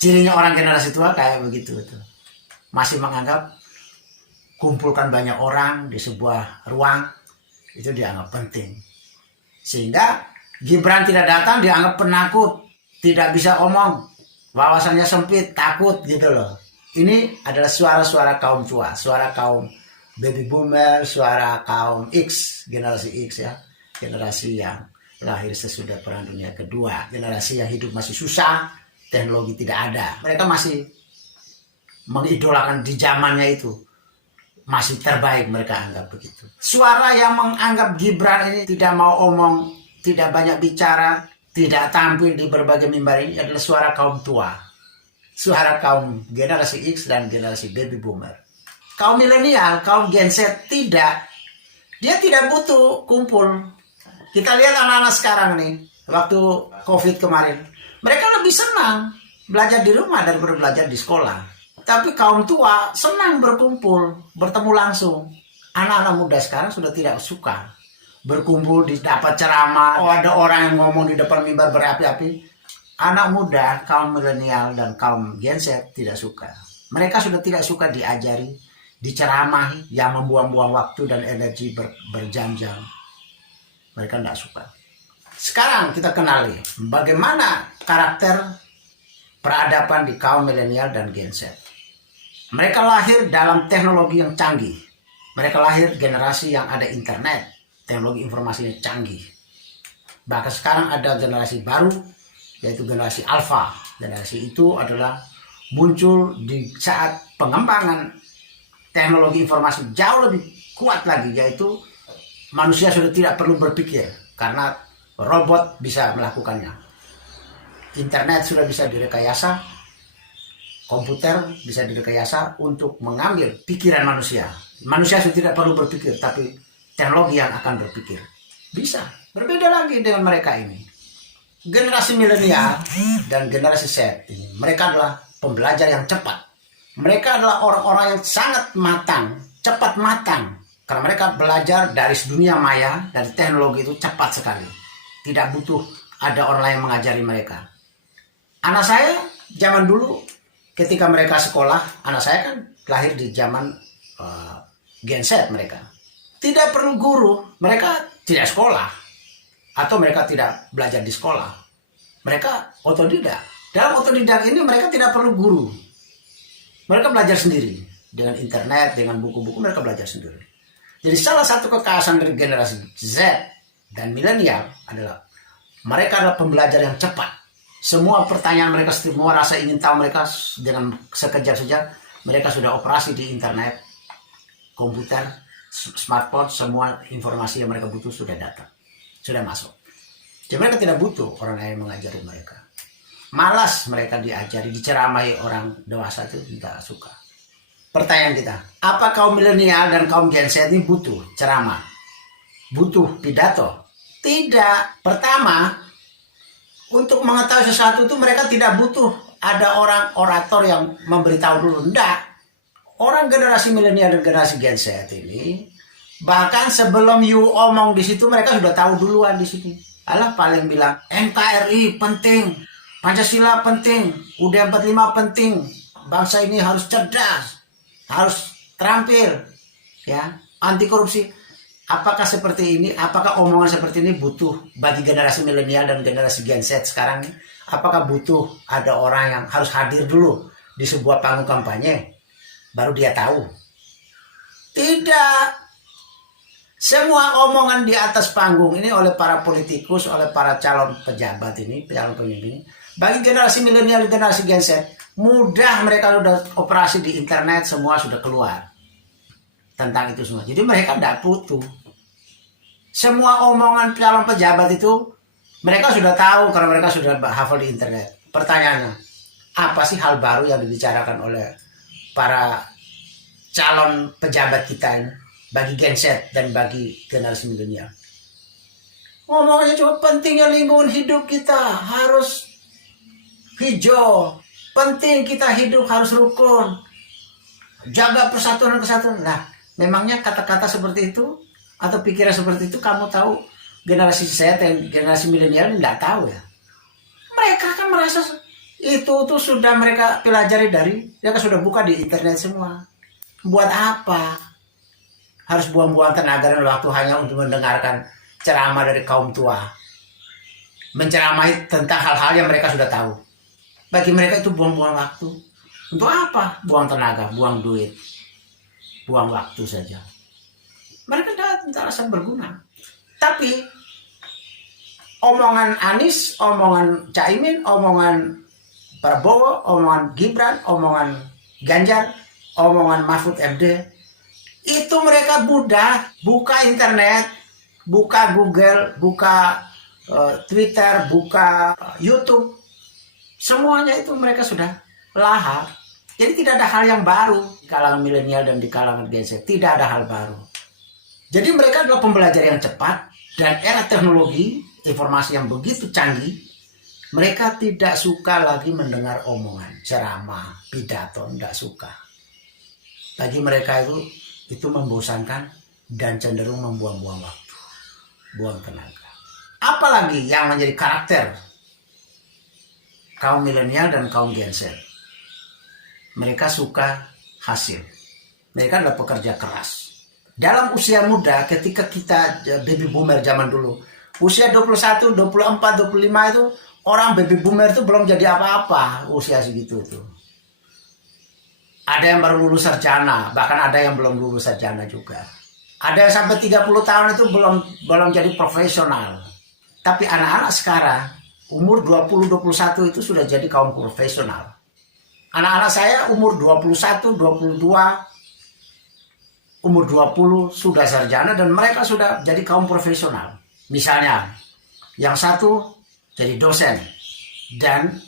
cirinya orang generasi tua kayak begitu itu. Masih menganggap kumpulkan banyak orang di sebuah ruang itu dianggap penting. Sehingga Gibran tidak datang dianggap penakut, tidak bisa omong, wawasannya sempit, takut gitu loh. Ini adalah suara-suara kaum tua, suara kaum baby boomer, suara kaum X, generasi X ya. Generasi yang lahir sesudah Perang Dunia Kedua, generasi yang hidup masih susah, teknologi tidak ada. Mereka masih mengidolakan di zamannya itu. Masih terbaik mereka anggap begitu. Suara yang menganggap Gibran ini tidak mau omong, tidak banyak bicara, tidak tampil di berbagai mimbar ini adalah suara kaum tua. Suara kaum generasi X dan generasi baby boomer. Kaum milenial, kaum Gen Z tidak. Dia tidak butuh kumpul. Kita lihat anak-anak sekarang nih, waktu COVID kemarin. Mereka lebih senang belajar di rumah daripada belajar di sekolah. Tapi kaum tua senang berkumpul, bertemu langsung. Anak-anak muda sekarang sudah tidak suka berkumpul di dapat ceramah. Oh, ada orang yang ngomong di depan mimbar berapi-api. Anak muda, kaum milenial dan kaum Gen Z tidak suka. Mereka sudah tidak suka diajari, diceramahi yang membuang-buang waktu dan energi berjam-jam. Mereka tidak suka. Sekarang kita kenali bagaimana karakter peradaban di kaum milenial dan Gen Z. Mereka lahir dalam teknologi yang canggih. Mereka lahir generasi yang ada internet. Teknologi informasinya canggih. Bahkan sekarang ada generasi baru, yaitu generasi Alpha. Generasi itu adalah muncul di saat pengembangan teknologi informasi jauh lebih kuat lagi, yaitu manusia sudah tidak perlu berpikir karena robot bisa melakukannya. Internet sudah bisa direkayasa, komputer bisa direkayasa untuk mengambil pikiran manusia. Manusia sudah tidak perlu berpikir, tapi teknologi yang akan berpikir. Bisa. Berbeda lagi dengan mereka ini. Generasi milenial dan generasi Z ini, mereka adalah pembelajar yang cepat. Mereka adalah orang-orang yang sangat matang, cepat matang. Karena mereka belajar dari dunia maya, dari teknologi itu cepat sekali. Tidak butuh ada orang lain mengajari mereka. Anak saya zaman dulu ketika mereka sekolah, anak saya kan lahir di zaman Gen Z mereka. Tidak perlu guru, mereka tidak sekolah. Atau mereka tidak belajar di sekolah. Mereka otodidak. Dalam otodidak ini mereka tidak perlu guru. Mereka belajar sendiri. Dengan internet, dengan buku-buku mereka belajar sendiri. Jadi salah satu kekhasan dari generasi Z dan milenial adalah mereka adalah pembelajar yang cepat. Semua pertanyaan mereka, semua rasa ingin tahu mereka dengan sekejap saja mereka sudah operasi di internet, komputer, smartphone, semua informasi yang mereka butuh sudah datang, sudah masuk. Jadi mereka tidak butuh orang lain mengajari mereka. Malas mereka diajari, diceramai orang dewasa itu tidak suka. Pertanyaan kita, apa kaum milenial dan kaum Gen Z ini butuh ceramah? Butuh pidato? Tidak. Pertama, untuk mengetahui sesuatu itu mereka tidak butuh ada orang orator yang memberitahu dulu. Tidak. Orang generasi milenial dan generasi Gen Z ini, bahkan sebelum you omong di situ mereka sudah tahu duluan di sini. Alah paling bilang NKRI penting, Pancasila penting, UUD 45 penting, bangsa ini harus cerdas, harus terampil, ya, anti korupsi. Apakah seperti ini? Apakah omongan seperti ini butuh bagi generasi milenial dan generasi Gen Z sekarang ini? Apakah butuh ada orang yang harus hadir dulu di sebuah panggung kampanye baru dia tahu? Tidak. Semua omongan di atas panggung ini oleh para politikus, oleh para calon pejabat ini, calon pemimpin, bagi generasi milenial dan generasi Gen Z, mudah, mereka sudah operasi di internet, semua sudah keluar tentang itu semua. Jadi mereka tidak butuh. Semua omongan calon pejabat itu mereka sudah tahu karena mereka sudah hafal di internet. Pertanyaannya, apa sih hal baru yang dibicarakan oleh para calon pejabat kita ini bagi Gen Z dan bagi generasi milenial? Ngomongnya cuma pentingnya lingkungan hidup kita harus hijau, penting kita hidup harus rukun, jaga persatuan dan kesatuan. Nah, memangnya kata-kata seperti itu atau pikiran seperti itu kamu tahu generasi Z dan generasi milenial tidak tahu ya? Mereka kan merasa itu tuh sudah mereka pelajari mereka sudah buka di internet semua. Buat apa? Harus buang-buang tenaga dan waktu hanya untuk mendengarkan ceramah dari kaum tua, menceramahi tentang hal-hal yang mereka sudah tahu. Bagi mereka itu buang-buang waktu. Untuk apa? Buang tenaga, buang duit, buang waktu saja. Mereka tidak rasa berguna. Tapi omongan Anies, omongan Caimin, omongan Prabowo, omongan Gibran, omongan Ganjar, omongan Mahfud MD, itu mereka mudah buka internet, buka Google, buka Twitter, buka YouTube. Semuanya itu mereka sudah lahap. Jadi tidak ada hal yang baru di kalangan milenial dan di kalangan Gen Z. Tidak ada hal baru. Jadi mereka adalah pembelajar yang cepat dan era teknologi informasi yang begitu canggih. Mereka tidak suka lagi mendengar omongan, ceramah, pidato, tidak suka. Bagi mereka itu membosankan dan cenderung membuang-buang waktu, buang tenaga. Apalagi yang menjadi karakter kaum milenial dan kaum Gen Z. Mereka suka hasil. Mereka adalah pekerja keras. Dalam usia muda, ketika kita baby boomer zaman dulu, usia 21, 24, 25 itu, orang baby boomer itu belum jadi apa-apa usia segitu itu. Ada yang baru lulus sarjana, bahkan ada yang belum lulus sarjana juga. Ada yang sampai 30 tahun itu belum jadi profesional. Tapi anak-anak sekarang, umur 20-21 itu sudah jadi kaum profesional. Anak-anak saya umur 21, 22, umur 20 sudah sarjana dan mereka sudah jadi kaum profesional. Misalnya, yang satu jadi dosen dan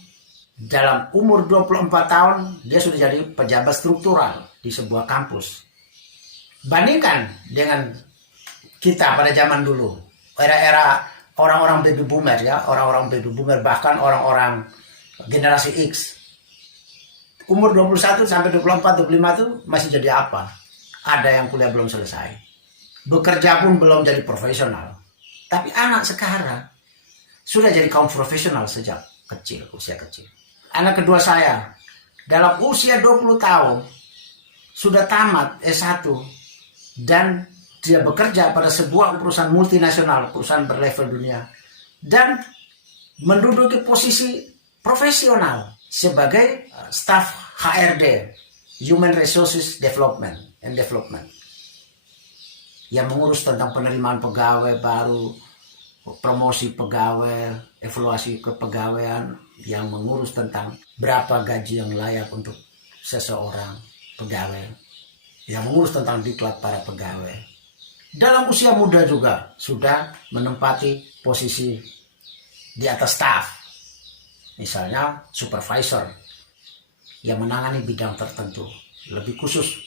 dalam umur 24 tahun dia sudah jadi pejabat struktural di sebuah kampus. Bandingkan dengan kita pada zaman dulu, era-era orang-orang baby boomer ya, orang-orang baby boomer bahkan orang-orang generasi X. Umur 21 sampai 24, 25 itu masih jadi apa? Ada yang kuliah belum selesai. Bekerja pun belum jadi profesional. Tapi anak sekarang sudah jadi kaum profesional sejak kecil, usia kecil. Anak kedua saya dalam usia 20 tahun sudah tamat S1 dan dia bekerja pada sebuah perusahaan multinasional, perusahaan berlevel dunia, dan menduduki posisi profesional sebagai staf HRD Human Resources Development and Development, yang mengurus tentang penerimaan pegawai baru, promosi pegawai, evaluasi kepegawaian, yang mengurus tentang berapa gaji yang layak untuk seseorang pegawai, yang mengurus tentang diklat para pegawai. Dalam usia muda juga sudah menempati posisi di atas staf, misalnya supervisor yang menangani bidang tertentu, lebih khusus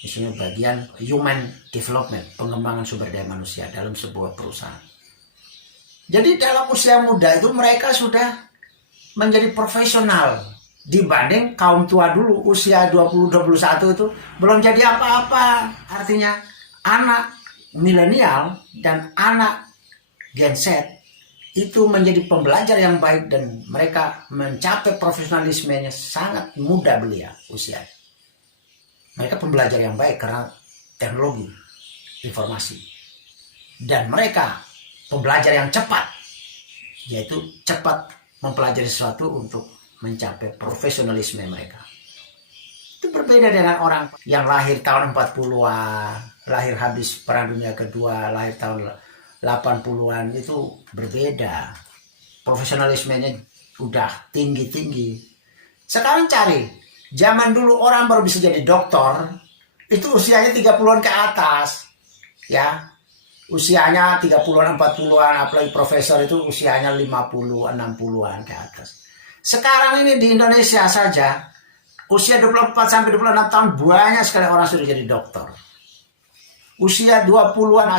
misalnya bagian human development, pengembangan sumber daya manusia dalam sebuah perusahaan. Jadi dalam usia muda itu mereka sudah menjadi profesional dibanding kaum tua dulu, usia 20-21 itu belum jadi apa-apa. Artinya anak milenial dan anak Gen Z itu menjadi pembelajar yang baik dan mereka mencapai profesionalismenya sangat muda belia usia. Mereka pembelajar yang baik karena teknologi informasi. Dan mereka pembelajar yang cepat, yaitu cepat mempelajari sesuatu untuk mencapai profesionalisme mereka. Itu berbeda dengan orang yang lahir tahun 40-an, lahir habis Perang Dunia Kedua, lahir tahun 80-an, itu berbeda. Profesionalismenya udah tinggi-tinggi. Sekarang cari, zaman dulu orang baru bisa jadi dokter, itu usianya 30-an ke atas. Ya, usianya 30-an, 40-an, apalagi profesor itu usianya 50, 60-an ke atas. Sekarang ini di Indonesia saja, usia 24 sampai 26 tahun banyak sekali orang sudah jadi dokter. Usia 20-an,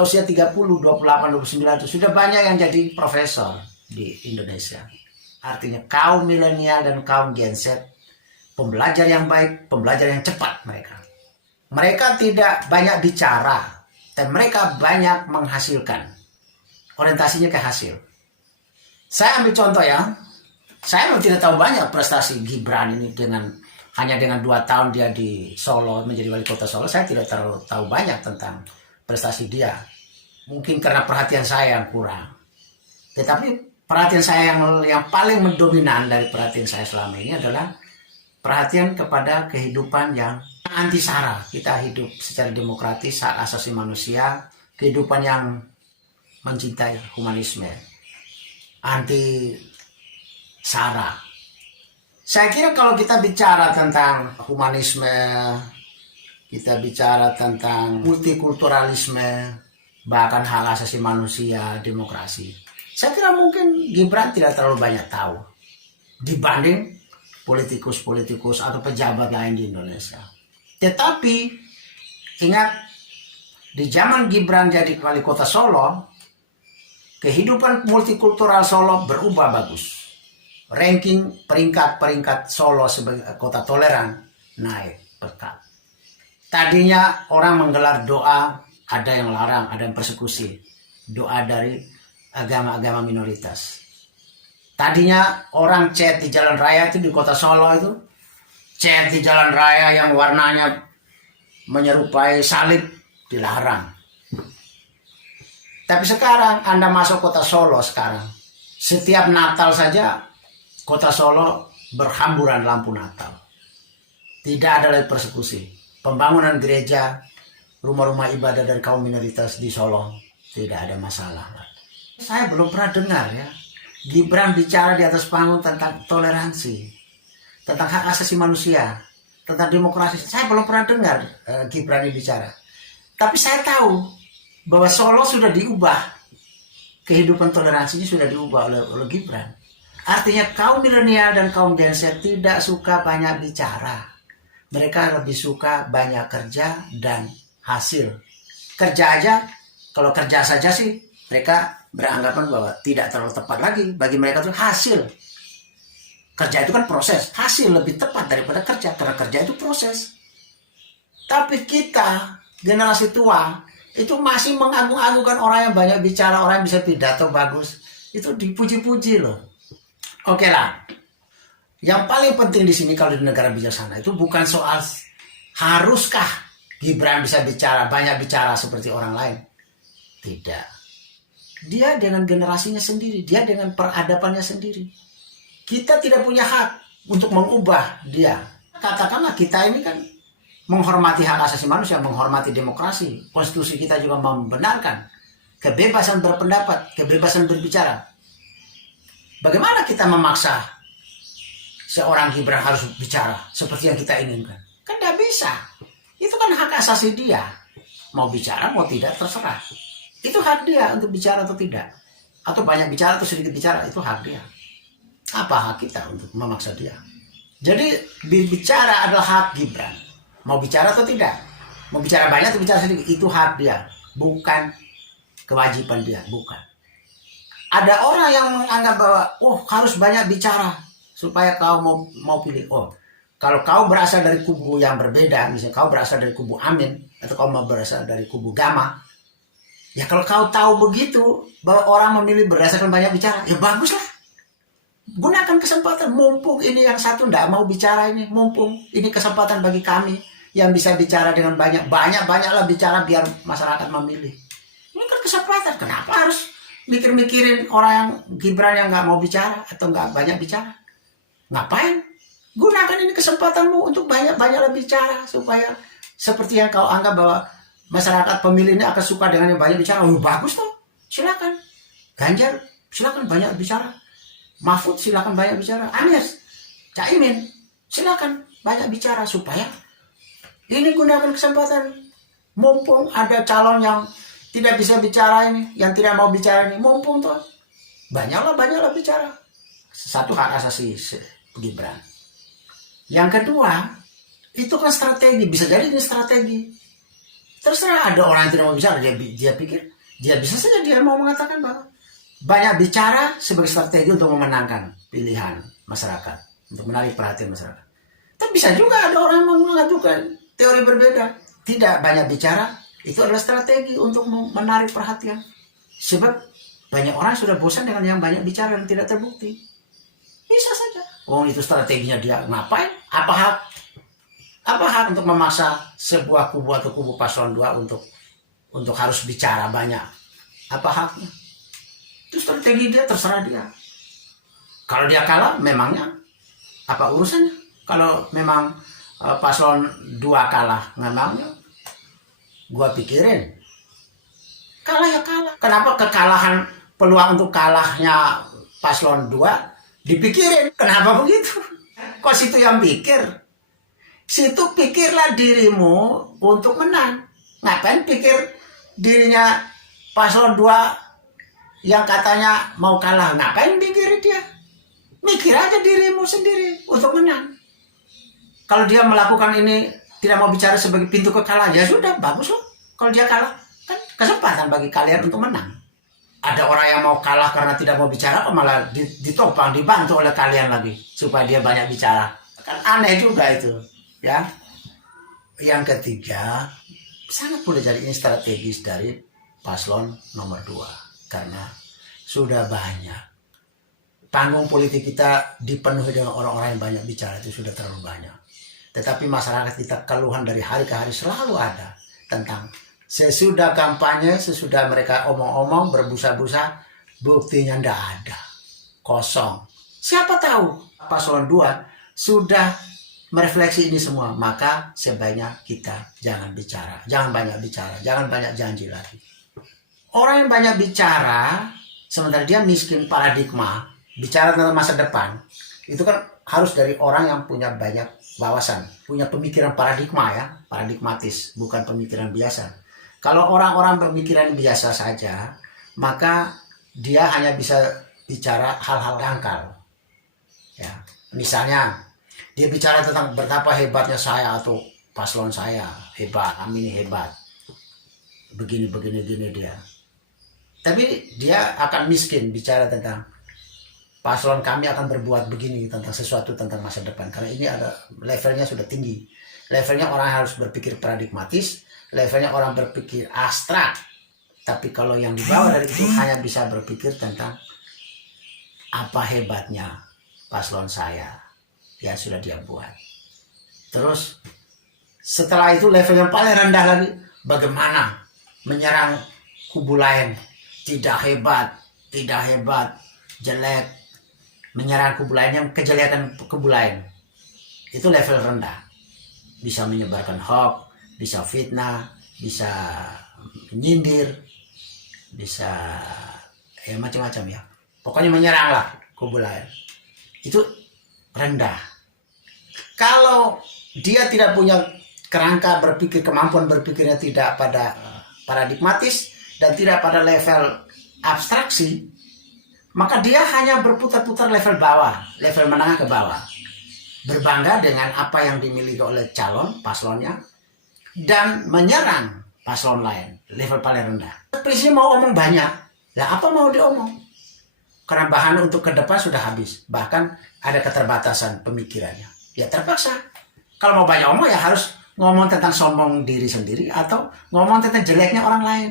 usia 30, 28, 29 itu sudah banyak yang jadi profesor di Indonesia. Artinya kaum milenial dan kaum Gen Z, pembelajar yang baik, pembelajar yang cepat mereka. Mereka tidak banyak bicara, dan mereka banyak menghasilkan. Orientasinya ke hasil. Saya ambil contoh ya, saya tidak tahu banyak prestasi Gibran ini hanya dengan 2 tahun dia di Solo, menjadi wali kota Solo. Saya tidak terlalu tahu banyak tentang prestasi dia. Mungkin karena perhatian saya yang kurang. Tetapi perhatian saya yang paling mendominan dari perhatian saya selama ini adalah perhatian kepada kehidupan yang anti sara. Kita hidup secara demokratis, hak asasi manusia, kehidupan yang mencintai humanisme, anti sara. Saya kira kalau kita bicara tentang humanisme, kita bicara tentang multikulturalisme, bahkan hak asasi manusia, demokrasi, saya kira mungkin Gibran tidak terlalu banyak tahu dibanding politikus-politikus atau pejabat lain di Indonesia. Tetapi ingat, di zaman Gibran jadi wali kota Solo, kehidupan multikultural Solo berubah bagus. Ranking peringkat Solo sebagai kota toleran naik pesat. Tadinya orang menggelar doa, ada yang larang, ada yang persekusi. Doa dari agama-agama minoritas. Tadinya orang chat di jalan raya itu di kota Solo itu, chat di jalan raya yang warnanya menyerupai salib dilarang. Tapi sekarang Anda masuk kota Solo sekarang, setiap Natal saja kota Solo berhamburan lampu Natal. Tidak ada lagi persekusi. Pembangunan gereja, rumah-rumah ibadah dari kaum minoritas di Solo tidak ada masalah. Saya belum pernah dengar ya Gibran bicara di atas panggung tentang toleransi, tentang hak asasi manusia, tentang demokrasi. Saya belum pernah dengar Gibran bicara. Tapi saya tahu bahwa Solo sudah diubah. Kehidupan toleransinya sudah diubah oleh Gibran. Artinya kaum milenial dan kaum Gen Z tidak suka banyak bicara. Mereka lebih suka banyak kerja dan hasil. Kerja aja, kalau kerja saja sih mereka beranggapan bahwa tidak terlalu tepat lagi. Bagi mereka itu hasil. Kerja itu kan proses. Hasil lebih tepat daripada kerja, karena kerja itu proses. Tapi kita, generasi tua, itu masih mengagung-agungkan orang yang banyak bicara, orang yang bisa pidato bagus. Itu dipuji-puji loh. Oke lah, yang paling penting di sini kalau di negara bijaksana itu bukan soal haruskah Gibran bisa bicara, banyak bicara seperti orang lain. Tidak. Dia dengan generasinya sendiri, dia dengan peradabannya sendiri. Kita tidak punya hak untuk mengubah dia. katakanlah kita ini kan menghormati hak asasi manusia, menghormati demokrasi. Konstitusi kita juga membenarkan kebebasan berpendapat, kebebasan berbicara. Bagaimana kita memaksa seorang Gibran harus bicara seperti yang kita inginkan? Kan tidak bisa. Itu kan hak asasi dia. Mau bicara, mau tidak, terserah. Itu hak dia untuk bicara atau tidak. Atau banyak bicara atau sedikit bicara, itu hak dia. Apa hak kita untuk memaksa dia? Jadi berbicara adalah hak Gibran. Mau bicara atau tidak? Mau bicara banyak atau bicara sedikit? Itu hak dia. Bukan kewajiban dia. Bukan. Ada orang yang menganggap bahwa harus banyak bicara supaya kau mau pilih. Kalau kau berasal dari kubu yang berbeda, misalnya kau berasal dari kubu Amin atau kau mau berasal dari kubu Gama, ya kalau kau tahu begitu bahwa orang memilih berdasarkan banyak bicara, ya baguslah. Gunakan kesempatan, mumpung ini yang satu tidak mau bicara ini, mumpung ini kesempatan bagi kami yang bisa bicara dengan banyaklah bicara biar masyarakat memilih. Ini kan kesempatan, kenapa harus mikir-mikirin orang yang Gibran yang nggak mau bicara atau nggak banyak bicara? Ngapain? Gunakan ini kesempatanmu untuk banyaklah bicara supaya seperti yang kau anggap bahwa masyarakat pemilih ini akan suka dengan yang banyak bicara. Bagus tuh, silakan. Ganjar, silakan banyak bicara. Mahfud silakan banyak bicara. Anies, Caimin silakan banyak bicara supaya ini gunakan kesempatan. Mumpung ada calon yang tidak bisa bicara ini, yang tidak mau bicara ini, mumpung tuh banyaklah bicara. Satu hak asasi Gibran. Yang kedua, itu kan strategi, bisa jadi ini strategi. Terserah, ada orang yang tidak mau bicara, dia pikir dia bisa saja dia mau mengatakan bahwa banyak bicara sebagai strategi untuk memenangkan pilihan masyarakat, untuk menarik perhatian masyarakat. Tapi bisa juga ada orang yang mengajukan teori berbeda. Tidak banyak bicara, itu adalah strategi untuk menarik perhatian. Sebab banyak orang sudah bosan dengan yang banyak bicara dan tidak terbukti. Bisa saja. Itu strateginya dia. Ngapain? Apa hak untuk memaksa sebuah kubu atau kubu paslon 2 untuk harus bicara banyak? Apa haknya? Itu strategi dia, terserah dia. Kalau dia kalah, memangnya apa urusannya? Kalau memang paslon 2 kalah, memangnya gua pikirin. Kalah ya kalah. Kenapa kekalahan, peluang untuk kalahnya paslon 2 dipikirin? Kenapa begitu? Kok situ yang pikir? Situ pikirlah dirimu untuk menang. Ngapain pikir dirinya paslon 2 yang katanya mau kalah? Ngapain pikirin dia? Mikir aja dirimu sendiri untuk menang. Kalau dia melakukan ini tidak mau bicara sebagai pintu kekalahan, ya sudah, bagus loh. Kalau dia kalah, kan kesempatan bagi kalian untuk menang. Ada orang yang mau kalah karena tidak mau bicara, malah ditopang, dibantu oleh kalian lagi supaya dia banyak bicara. Kan aneh juga itu, ya. Yang ketiga, sangat boleh jadi ini strategis dari paslon nomor 2 karena sudah banyak. Panggung politik kita dipenuhi dengan orang-orang yang banyak bicara, itu sudah terlalu banyak. Tetapi masyarakat kita keluhan dari hari ke hari selalu ada tentang sesudah kampanye, sesudah mereka omong-omong, berbusa-busa, buktinya ndak ada. Kosong. Siapa tahu paslon 2 sudah merefleksi ini semua, maka sebaiknya kita jangan bicara, jangan banyak bicara, jangan banyak janji lagi. Orang yang banyak bicara, sementara dia miskin paradigma, bicara tentang masa depan, itu kan harus dari orang yang punya banyak wawasan, punya pemikiran paradigma ya, paradigmatis, bukan pemikiran biasa. Kalau orang-orang pemikiran biasa saja, maka dia hanya bisa bicara hal-hal dangkal. Ya, misalnya dia bicara tentang betapa hebatnya saya atau paslon saya hebat, Amin hebat, begini dia. Tapi dia akan miskin bicara tentang paslon kami akan berbuat begini tentang sesuatu tentang masa depan. Karena ini ada levelnya sudah tinggi. Levelnya orang harus berpikir paradigmatis, levelnya orang berpikir abstrak. Tapi kalau yang di bawah dari itu hanya bisa berpikir tentang apa hebatnya paslon saya yang sudah dia buat. Terus setelah itu level yang paling rendah lagi, bagaimana menyerang kubu lain, tidak hebat, jelek, menyerang kubu lain yang kejelekan kubu lain. Itu level rendah. Bisa menyebarkan hoax, bisa fitnah, bisa menyindir, bisa macam-macam ya. Pokoknya menyerang lah kubu lain. Itu rendah. Kalau dia tidak punya kerangka berpikir, kemampuan berpikirnya tidak pada paradigmatis dan tidak pada level abstraksi, maka dia hanya berputar-putar level bawah, level menengah ke bawah. Berbangga dengan apa yang dimiliki oleh calon paslonnya dan menyerang paslon lain, level paling rendah. Presiden mau omong banyak, lah apa mau diomong? Karena bahan untuk ke depan sudah habis, bahkan ada keterbatasan pemikirannya. Ya terpaksa. Kalau mau banyak omong ya harus ngomong tentang sombong diri sendiri atau ngomong tentang jeleknya orang lain.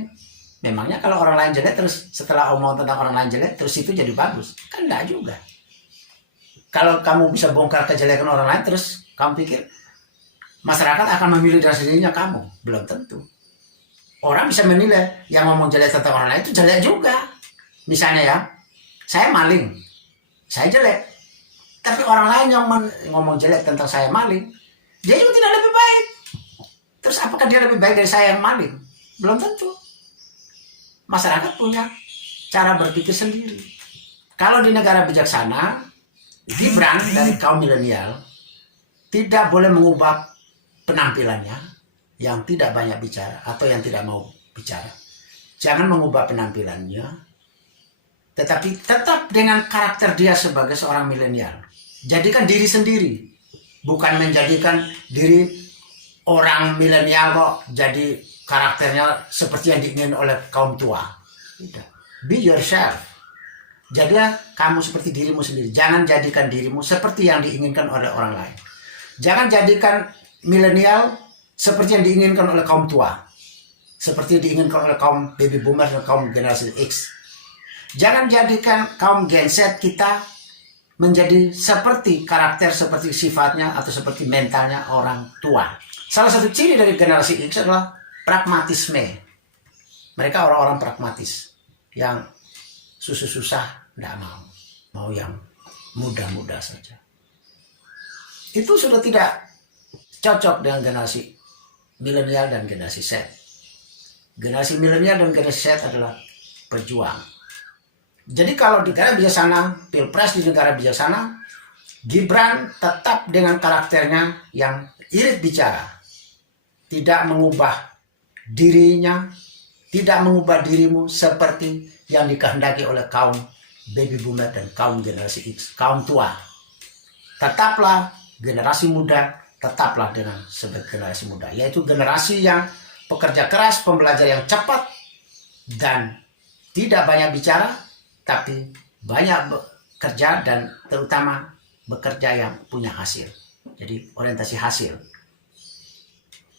Memangnya kalau orang lain jelek terus setelah omong tentang orang lain jelek terus itu jadi bagus? Kan enggak juga. Kalau kamu bisa bongkar kejelekan orang lain terus kamu pikir masyarakat akan memilih dari sendirinya kamu? Belum tentu. Orang bisa menilai yang ngomong jelek tentang orang lain itu jelek juga. Misalnya ya, saya maling, saya jelek. Tapi orang lain yang ngomong jelek tentang saya maling, dia juga tidak lebih baik. Terus apakah dia lebih baik dari saya yang maling? Belum tentu. Masyarakat punya cara berpikir sendiri. Kalau di negara bijaksana, Gibran dari kaum milenial tidak boleh mengubah penampilannya yang tidak banyak bicara atau yang tidak mau bicara. Jangan mengubah penampilannya, tetapi tetap dengan karakter dia sebagai seorang milenial. Jadikan diri sendiri, bukan menjadikan diri orang milenial kok jadi karakternya seperti yang diinginkan oleh kaum tua. Tidak. Be yourself. Jadilah kamu seperti dirimu sendiri. Jangan jadikan dirimu seperti yang diinginkan oleh orang lain. Jangan jadikan milenial seperti yang diinginkan oleh kaum tua. Seperti yang diinginkan oleh kaum baby boomer dan kaum generasi X. Jangan jadikan kaum Gen Z kita menjadi seperti karakter, seperti sifatnya, atau seperti mentalnya orang tua. Salah satu ciri dari generasi X adalah pragmatisme. Mereka orang-orang pragmatis yang susah-susah tidak mau yang mudah-mudah saja. Itu sudah tidak cocok dengan generasi milenial dan generasi Z. Generasi milenial dan generasi Z adalah berjuang. Jadi kalau di negara bijaksana, pilpres di negara bijaksana, Gibran tetap dengan karakternya yang irit bicara, tidak mengubah dirinya, tidak mengubah dirimu seperti yang dikehendaki oleh kaum baby boomer dan kaum generasi X, kaum tua. Tetaplah generasi muda, tetaplah dengan sebagai generasi muda, yaitu generasi yang pekerja keras, pembelajar yang cepat, dan tidak banyak bicara, tapi banyak bekerja dan terutama bekerja yang punya hasil. Jadi orientasi hasil.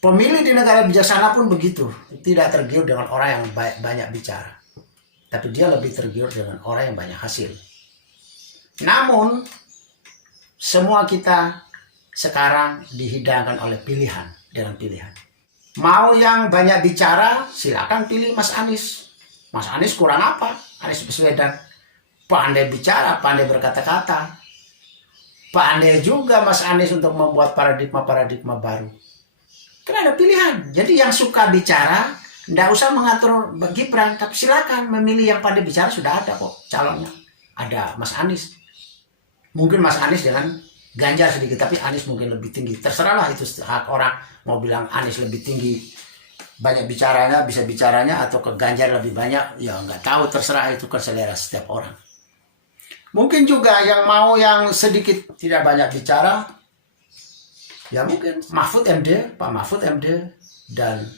Pemilih di negara bijaksana pun begitu, tidak tergiur dengan orang yang banyak bicara, tapi dia lebih tergiur dengan orang yang banyak hasil. Namun semua kita sekarang dihidangkan oleh pilihan, dengan pilihan. Mau yang banyak bicara, silakan pilih Mas Anies. Mas Anies kurang apa? Anies Baswedan pandai bicara, pandai berkata-kata. Pandai juga Mas Anies untuk membuat paradigma-paradigma baru. Kan ada pilihan. Jadi yang suka bicara, tidak usah mengatur Gibran, tapi silakan memilih yang pandai bicara, sudah ada kok calonnya. Ada Mas Anies. Mungkin Mas Anies dengan Ganjar sedikit, tapi Anies mungkin lebih tinggi. Terserahlah, itu hak orang. Mau bilang Anies lebih tinggi, banyak bicaranya, bisa bicaranya, atau ke Ganjar lebih banyak, ya nggak tahu, terserah, itu kan selera setiap orang. Mungkin juga yang mau yang sedikit tidak banyak bicara, ya mungkin Mahfud MD, Pak Mahfud MD, dan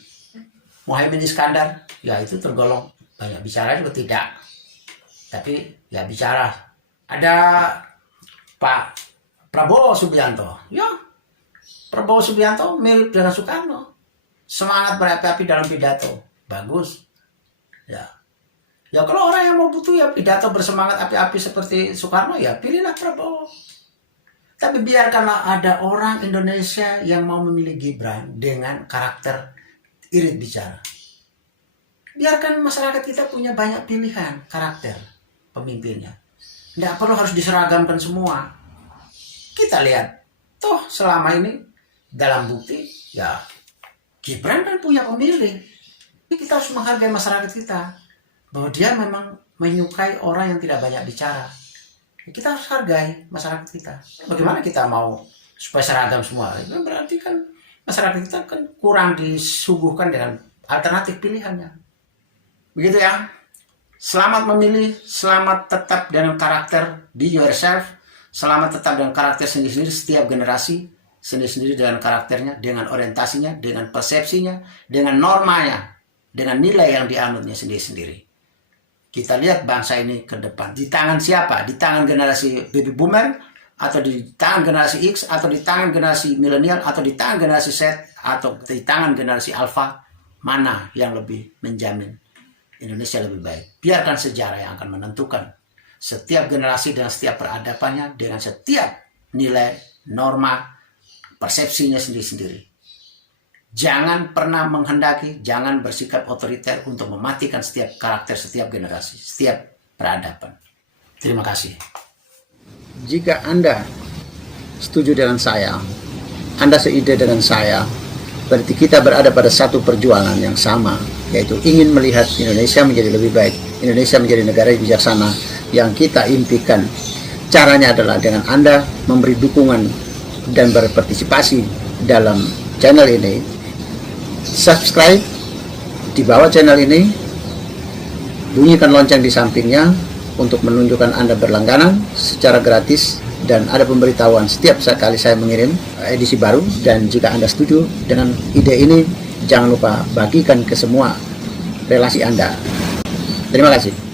Muhaimin Iskandar, ya itu tergolong banyak bicara juga tidak. Tapi ya bicara. Ada Pak Prabowo Subianto, ya Prabowo Subianto mirip dengan Soekarno, semangat berapi-api dalam pidato, bagus. Ya kalau orang yang mau butuh ya pidato bersemangat api-api seperti Soekarno, ya pilihlah Prabowo. Tapi biarkanlah ada orang Indonesia yang mau memilih Gibran dengan karakter irit bicara. Biarkan masyarakat kita punya banyak pilihan karakter pemimpinnya. Tidak perlu harus diseragamkan semua. Kita lihat Toh selama ini dalam bukti ya Gibran kan punya pemilih. Kita harus menghargai masyarakat kita, bahwa dia memang menyukai orang yang tidak banyak bicara. Kita harus hargai masyarakat kita. Bagaimana kita mau supaya seragam semua? Itu berarti kan masyarakat kita kan kurang disuguhkan dengan alternatif pilihannya. Begitu ya. Selamat memilih, selamat tetap dengan karakter, be yourself, selamat tetap dengan karakter sendiri-sendiri. Setiap generasi sendiri-sendiri dengan karakternya, dengan orientasinya, dengan persepsinya, dengan normanya, dengan nilai yang dianutnya sendiri-sendiri. Kita lihat bangsa ini ke depan. Di tangan siapa? Di tangan generasi baby boomer, atau di tangan generasi X, atau di tangan generasi milenial, atau di tangan generasi Z, atau di tangan generasi alpha? Mana yang lebih menjamin Indonesia lebih baik? Biarkan sejarah yang akan menentukan. Setiap generasi dengan setiap peradabannya, dengan setiap nilai, norma, persepsinya sendiri-sendiri. Jangan pernah menghendaki, jangan bersikap otoriter untuk mematikan setiap karakter, setiap generasi, setiap peradaban. Terima kasih. Jika Anda setuju dengan saya, Anda seide dengan saya, berarti kita berada pada satu perjuangan yang sama, yaitu ingin melihat Indonesia menjadi lebih baik, Indonesia menjadi negara yang bijaksana yang kita impikan. Caranya adalah dengan Anda memberi dukungan dan berpartisipasi dalam channel ini. Subscribe di bawah channel ini, bunyikan lonceng di sampingnya untuk menunjukkan Anda berlangganan secara gratis, dan ada pemberitahuan setiap kali saya mengirim edisi baru. Dan jika Anda setuju dengan ide ini, jangan lupa bagikan ke semua relasi Anda. Terima kasih.